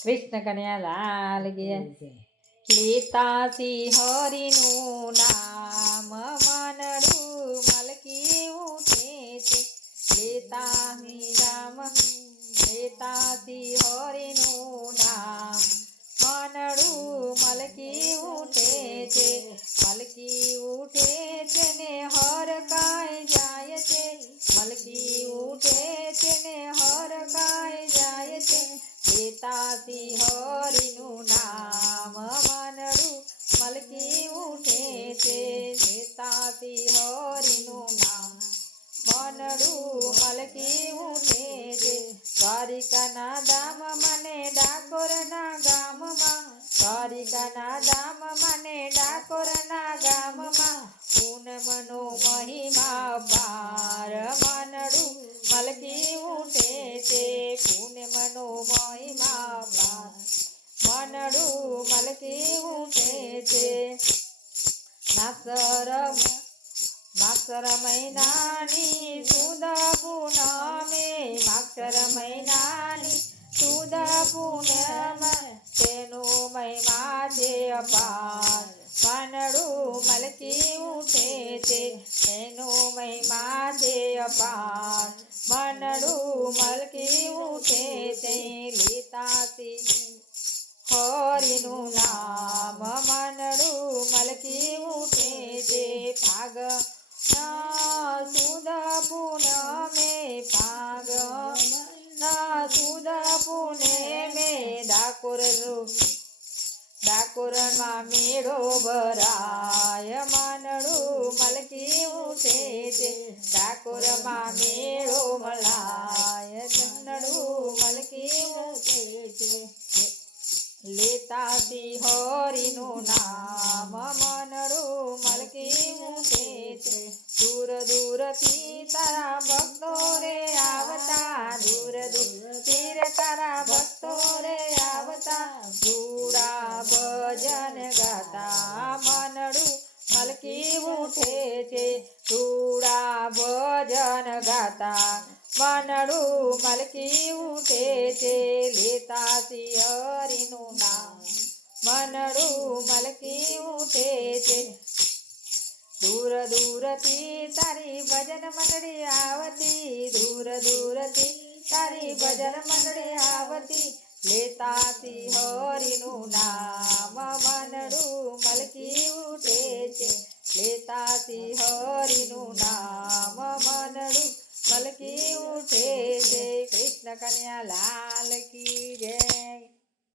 કૃષ્ણ કન્યા લાલ ગયા લેતા સી હરિનું નામ મનડું મલકી ઉઠે છે લેતા સી રામ લેતા સી હરિનું નામ મનડું મલકી ઉઠે છે ને હર કાય જાય છે મલકી ઉઠે છે ને હર કાય જાય છે લેતા સી હરિનું નામ મનડું મલકી ઉઠે છે લેતા સી હરિનું નામ મનડું મલકી ઉઠે છે દ્વારિકાના ધામ મને ડાકોરના ગામમાં દ્વારિકાના ધામ મને ડાકોરના ગામમાં પૂનમનો મહિમા પાર મનડું મલકી ઉઠે છે પૂનમનો મહિમા પાર મનડું મલકી ઉઠે છે માક્ષર મહિનાની સુદ પૂનમે માક્ષર મહિનાની સુદ પૂનમ તેનો મહિમા છે અપાર મનડું મલકી ઉઠે છે તેનો મહિમા છે અપાર મનડું મલકી ઉઠે છે લેતા સી હરિનું નામ મનડું મલકી ઉઠે છે ભાગ સુદ પૂનમે ભાગ સુદ પૂનમે ડાકોરમાં મેળો ભરાય મનડું મલકી ઉઠે છે ડાકોરમાં મેળો મલાય મનડું મલકી ઉઠે છે લેતા સી હરિનું નામ મનડું મલકી ઉઠે છે દૂર દૂરથી તારા ભક્તો રે આવતા દૂર દૂરથી તારા ભક્તો રે આવતા રૂડા ભજન ગાતા મનડું મલકી ઉઠે છે રૂડા ભજન ગાતા મનડું મલકી ઉઠે છે લેતા સી હરિનું નામ મનડું મલકી ઉઠે છે દૂર દૂરથી તારી ભજન મંડળી આવતી દૂર દૂરથી તારી ભજન મંડળી આવતી લેતા સી હરિનું નામ મનડું મલકી ઉઠે છે લેતા સી હરિનું નામ મનડું મલકી ઉઠે છે કૃષ્ણ કન્યા લાલ કી